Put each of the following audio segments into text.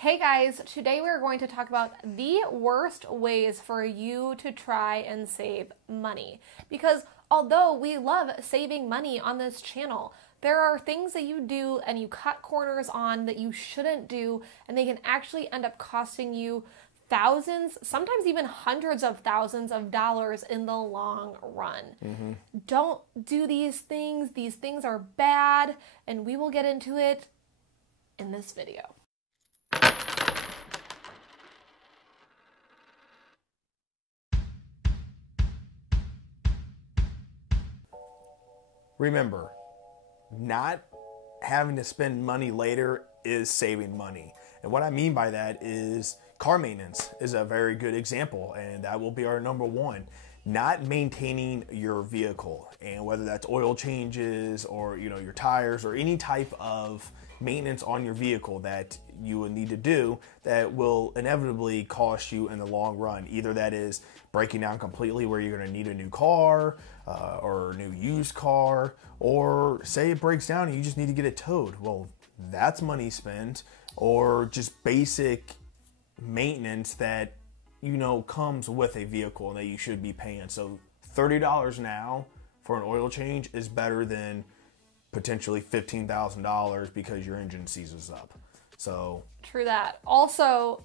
Hey guys, today we're going to talk about the worst ways for you to try and save money. Because although we love saving money on this channel, there are things that you do and you cut corners on that you shouldn't do, and they can actually end up costing you thousands, sometimes even hundreds of thousands of dollars in the long run. Don't do these things. These things are bad, and we will get into it in this video. Remember, not having to spend money later is saving money. And what I mean by that is car maintenance is a very good example, and that will be our number one. Not maintaining your vehicle, and whether that's oil changes or your tires or any type of maintenance on your vehicle that you will need to do that will inevitably cost you in the long run. Either that is breaking down completely where you're going to need a new car or a new used car, or say it breaks down and you just need to get it towed. Well, that's money spent. Or just basic maintenance that comes with a vehicle and that you should be paying. So $30 now for an oil change is better than potentially $15,000 because your engine seizes up. So true that. Also,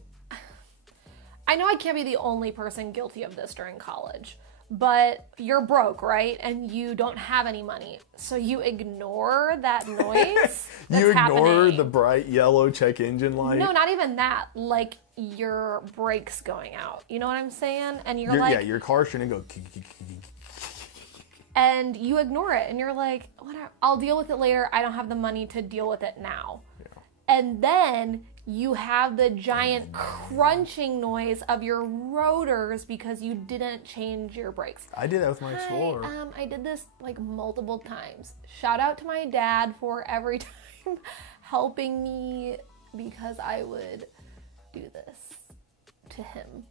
I know I can't be the only person guilty of this during college, but you're broke, right? And you don't have any money. So you ignore that noise you ignore happening. The bright yellow check engine light. No, not even that. Like your brakes going out. You know what I'm saying? And you're like... Yeah, your car shouldn't go... And you ignore it. And you're like, whatever, I'll deal with it later. I don't have the money to deal with it now. Yeah. And then you have the giant crunching noise of your rotors because you didn't change your brakes. I did that with my Explorer. I did this like multiple times. Shout out to my dad for every time helping me because I would do this to him.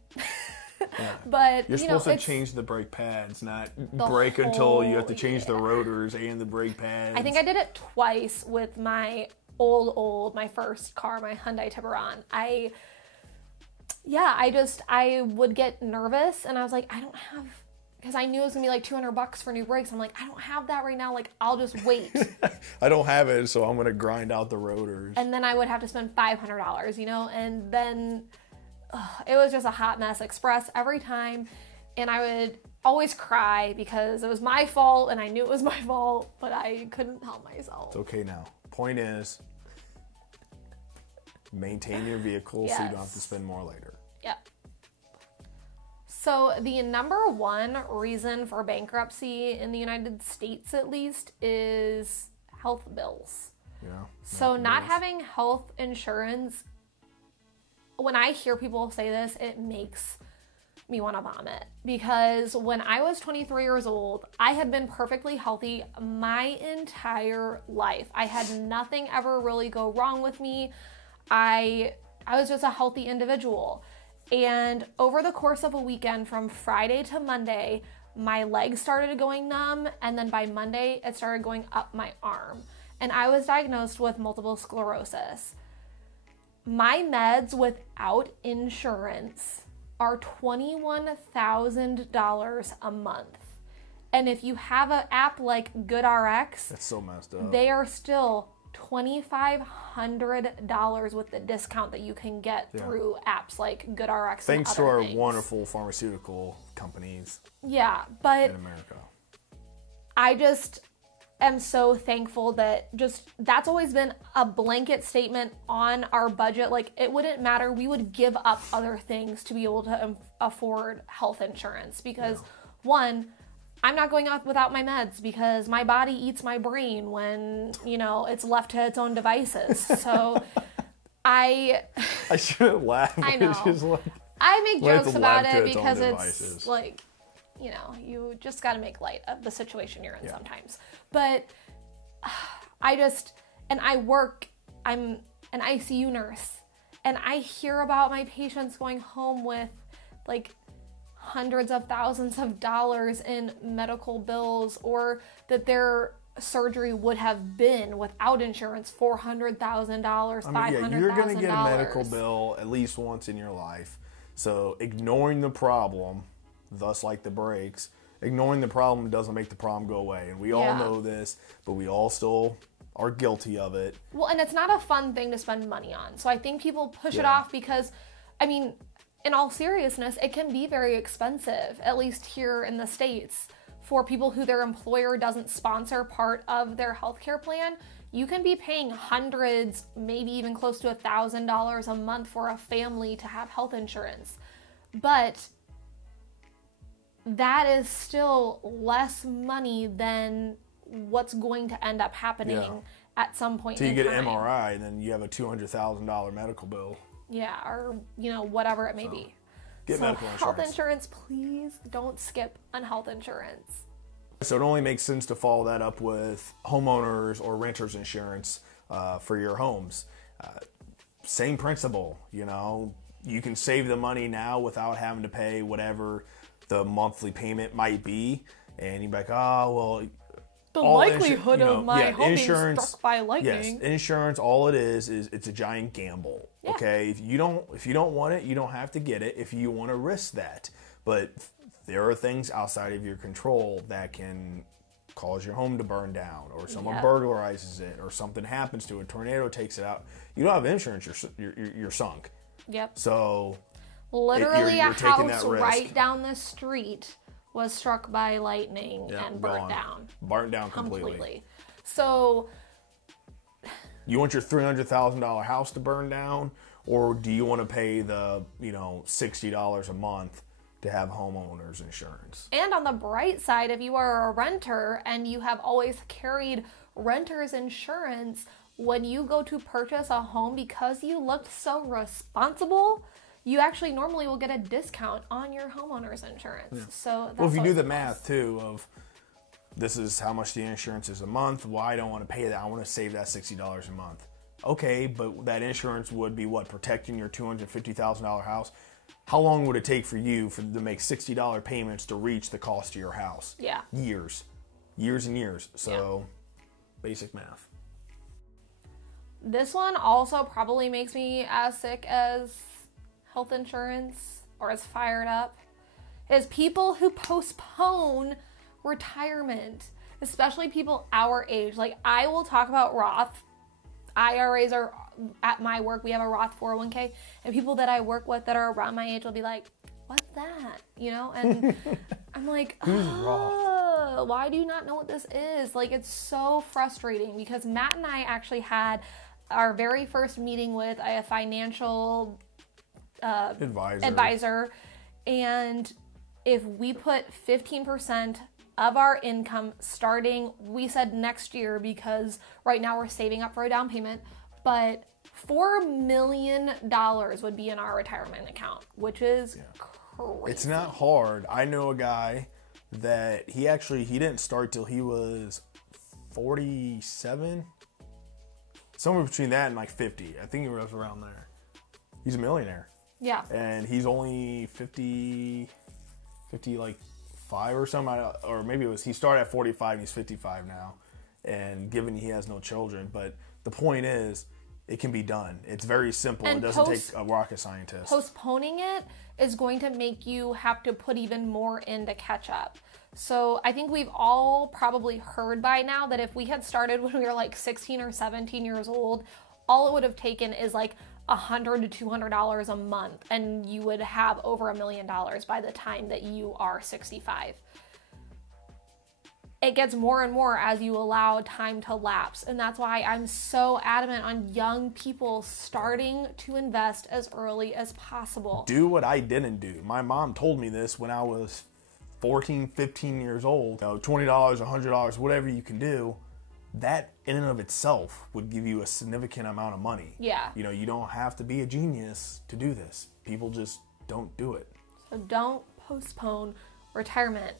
Yeah. But you're supposed to change the brake pads, not brake until you have to change the rotors and the brake pads. I think I did it twice with my my first car, my Hyundai Tiburon. I would get nervous and I was like, I don't have, because I knew it was gonna be like $200 for new brakes. I'm like, I don't have that right now. Like, I'll just wait. I don't have it, so I'm gonna grind out the rotors. And then I would have to spend $500, and then it was just a hot mess express every time. And I would always cry because it was my fault and I knew it was my fault, but I couldn't help myself. It's okay now. Point is, maintain your vehicle so you don't have to spend more later. Yep. So the number one reason for bankruptcy in the United States, at least, is health bills. Yeah. So not having health insurance, when I hear people say this, it makes me want to vomit. Because when I was 23 years old, I had been perfectly healthy my entire life. I had nothing ever really go wrong with me. I was just a healthy individual. And over the course of a weekend, from Friday to Monday, my legs started going numb, and then by Monday, it started going up my arm. And I was diagnosed with multiple sclerosis. My meds without insurance are $21,000 a month. And if you have an app like GoodRx, that's so messed up. They are still $2,500 with the discount that you can get through apps like GoodRx. Thanks to our wonderful pharmaceutical companies. Yeah, but in America, I just am so thankful that that's always been a blanket statement on our budget. Like, it wouldn't matter. We would give up other things to be able to afford health insurance because one, I'm not going out without my meds because my body eats my brain when, it's left to its own devices. So I shouldn't laugh. I know. It's just like, I make jokes about it because it's devices. like, you just got to make light of the situation you're in sometimes. But I work, I'm an ICU nurse, and I hear about my patients going home with like hundreds of thousands of dollars in medical bills, or that they're surgery would have been without insurance. $400,000, $500,000. Yeah, you're going to get a medical bill at least once in your life. So ignoring the problem, thus like the brakes, ignoring the problem doesn't make the problem go away. And we all know this, but we all still are guilty of it. Well, and it's not a fun thing to spend money on. So I think people push it off because, I mean, in all seriousness, it can be very expensive, at least here in the States, for people who their employer doesn't sponsor part of their healthcare plan. You can be paying hundreds, maybe even close to $1,000 a month for a family to have health insurance. But that is still less money than what's going to end up happening at some point in time. So you get an MRI, and then you have a $200,000 medical bill. Yeah, or, whatever it may be. Get medical insurance. Health insurance, please don't skip on health insurance. So it only makes sense to follow that up with homeowners or renters insurance for your homes. Same principle, you can save the money now without having to pay whatever the monthly payment might be. And you're like, the likelihood of my home being struck by lightning. Yes, insurance, all it is it's a giant gamble. Yeah. Okay, if you don't want it, you don't have to get it if you want to risk that. But there are things outside of your control that can cause your home to burn down, or someone burglarizes it, or something happens to it, a tornado takes it out. You don't have insurance, you're sunk. Yep. So literally you're a house right down the street was struck by lightning and burnt down. Burnt down completely. So you want your $300,000 house to burn down, or do you want to pay the, $60 a month to have homeowners insurance? And on the bright side, if you are a renter and you have always carried renter's insurance, when you go to purchase a home, because you looked so responsible, you actually normally will get a discount on your homeowner's insurance. Yeah. So that's if you do the math too of this is how much the insurance is a month, well, I don't want to pay that. I want to save that $60 a month. Okay, but that insurance would be what? Protecting your $250,000 house. How long would it take for you to make $60 payments to reach the cost of your house? Yeah. Years and years. So basic math. This one also probably makes me as sick as health insurance, or as fired up, is people who postpone retirement, especially people our age. Like, I will talk about Roth IRAs, or at my work we have a Roth 401k, and people that I work with that are around my age will be like, what's that? And I'm like, why do you not know what this is? Like, it's so frustrating, because Matt and I actually had our very first meeting with a financial advisor, and if we put 15% of our income starting, we said next year, because right now we're saving up for a down payment, but $4 million would be in our retirement account, which is crazy. It's not hard. I know a guy that he didn't start till he was 47, somewhere between that and like 50. I think he was around there. He's a millionaire. Yeah. And he's only 50 like 5 or something, or maybe he started at 45 and he's 55 now, and given he has no children. But the point is, it can be done. It's very simple. And it doesn't take a rocket scientist. Postponing it is going to make you have to put even more in to catch up. So I think we've all probably heard by now that if we had started when we were like 16 or 17 years old, all it would have taken is like $100 to $200 a month, and you would have over $1 million by the time that you are 65. It gets more and more as you allow time to lapse, and that's why I'm so adamant on young people starting to invest as early as possible. Do what I didn't do. My mom told me this when I was 14, 15 years old. $20, $100, whatever you can do. That in and of itself would give you a significant amount of money. Yeah. You don't have to be a genius to do this. People just don't do it. So don't postpone retirement.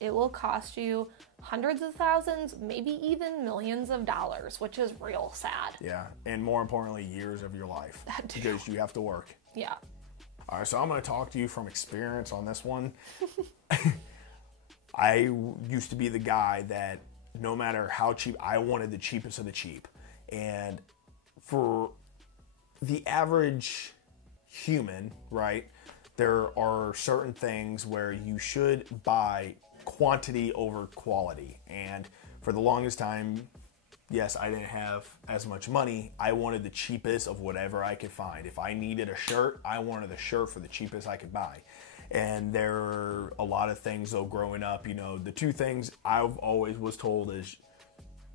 It will cost you hundreds of thousands, maybe even millions of dollars, which is real sad. Yeah, and more importantly, years of your life. That too. Because you have to work. Yeah. All right, so I'm going to talk to you from experience on this one. I used to be the guy that no matter how cheap, I wanted the cheapest of the cheap. And for the average human, right, there are certain things where you should buy quantity over quality. And for the longest time, yes, I didn't have as much money. I wanted the cheapest of whatever I could find. If I needed a shirt, I wanted a shirt for the cheapest I could buy. And there are a lot of things, though, growing up. You know, the two things I've always was told is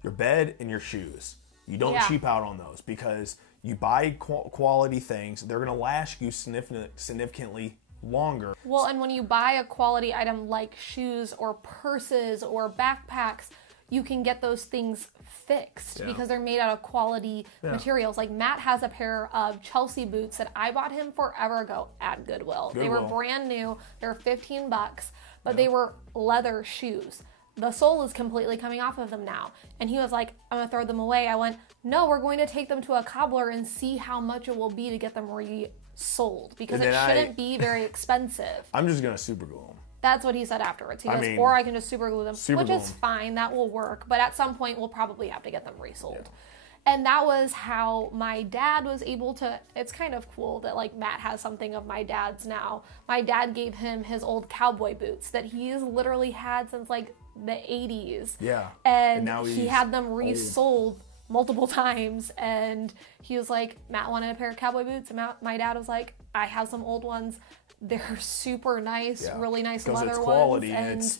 your bed and your shoes. You don't cheap out on those, because you buy quality things, they're going to last you significantly longer. Well, and when you buy a quality item like shoes or purses or backpacks, you can get those things fixed because they're made out of quality materials. Like Matt has a pair of Chelsea boots that I bought him forever ago at Goodwill. They were brand new. They were $15, but they were leather shoes. The sole is completely coming off of them now. And he was like, I'm gonna throw them away. I went, no, we're going to take them to a cobbler and see how much it will be to get them resold, because it shouldn't be very expensive. I'm just gonna super glue them. That's what he said afterwards. He goes, or I can just super glue them, which is fine. That will work. But at some point, we'll probably have to get them resold. And that was how my dad was able to, it's kind of cool that like Matt has something of my dad's now. My dad gave him his old cowboy boots that he's literally had since like the 80s. Yeah. And now he had them resold multiple times, and he was like, Matt wanted a pair of cowboy boots, and my dad was like, I have some old ones. They're super nice, really nice leather it's quality ones. And it's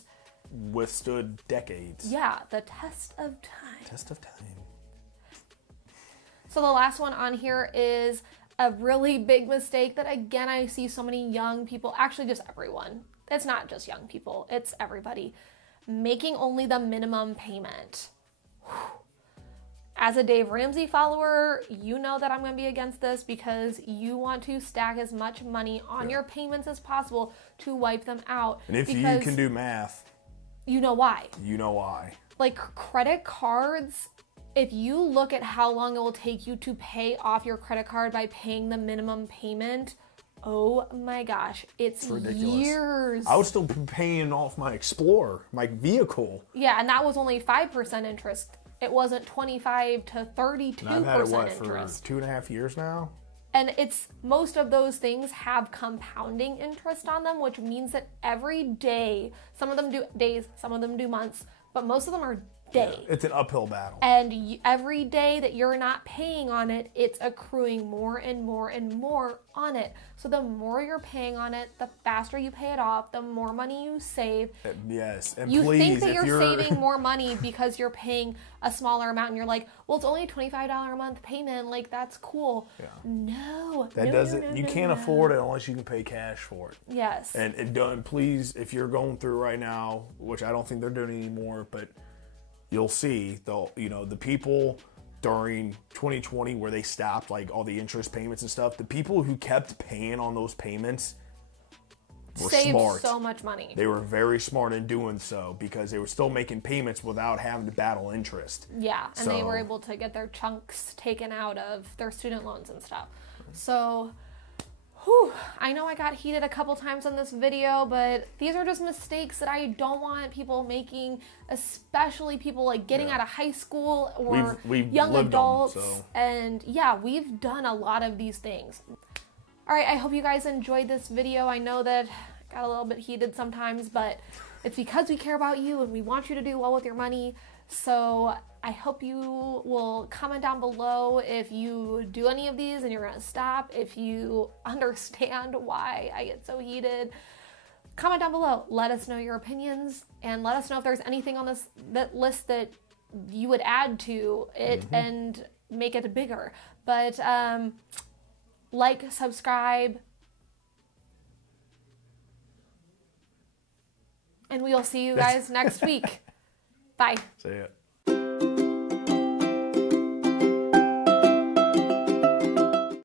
withstood decades. Yeah, the test of time. Test of time. So the last one on here is a really big mistake that, again, I see so many young people, actually just everyone. It's not just young people, it's everybody. Making only the minimum payment. As a Dave Ramsey follower, you know that I'm going to be against this, because you want to stack as much money on your payments as possible to wipe them out. And if you can do math, you know why. You know why. Like credit cards, if you look at how long it will take you to pay off your credit card by paying the minimum payment, oh my gosh, it's ridiculous. Years. I was still paying off my Explorer, my vehicle. Yeah, and that was only 5% interest. It wasn't 25 to 32% and I've had it, interest. For 2.5 years now? And it's, most of those things have compounding interest on them, which means that every day, some of them do days, some of them do months, but most of them are day. Yeah, it's an uphill battle. And every day that you're not paying on it, it's accruing more and more and more on it. So the more you're paying on it, the faster you pay it off, the more money you save. Yes, and you please, think that you're saving more money because you're paying a smaller amount, and you're like, well, it's only a $25 a month payment. Like, that's cool. Yeah. No. That doesn't. You can't afford it unless you can pay cash for it. Yes. And please, if you're going through right now, which I don't think they're doing anymore, but you'll see the people during 2020 where they stopped like all the interest payments and stuff. The people who kept paying on those payments were smart. So much money. They were very smart in doing so, because they were still making payments without having to battle interest. Yeah, and they were able to get their chunks taken out of their student loans and stuff. So, I know I got heated a couple times on this video, but these are just mistakes that I don't want people making, especially people like getting out of high school or we've young adults. Them, so. And yeah, we've done a lot of these things. All right, I hope you guys enjoyed this video. I know that I got a little bit heated sometimes, but it's because we care about you and we want you to do well with your money. So I hope you will comment down below if you do any of these and you're going to stop. If you understand why I get so heated, comment down below. Let us know your opinions, and let us know if there's anything on that list that you would add to it and make it bigger. But like, subscribe, and we'll see you guys next week. Bye. See ya.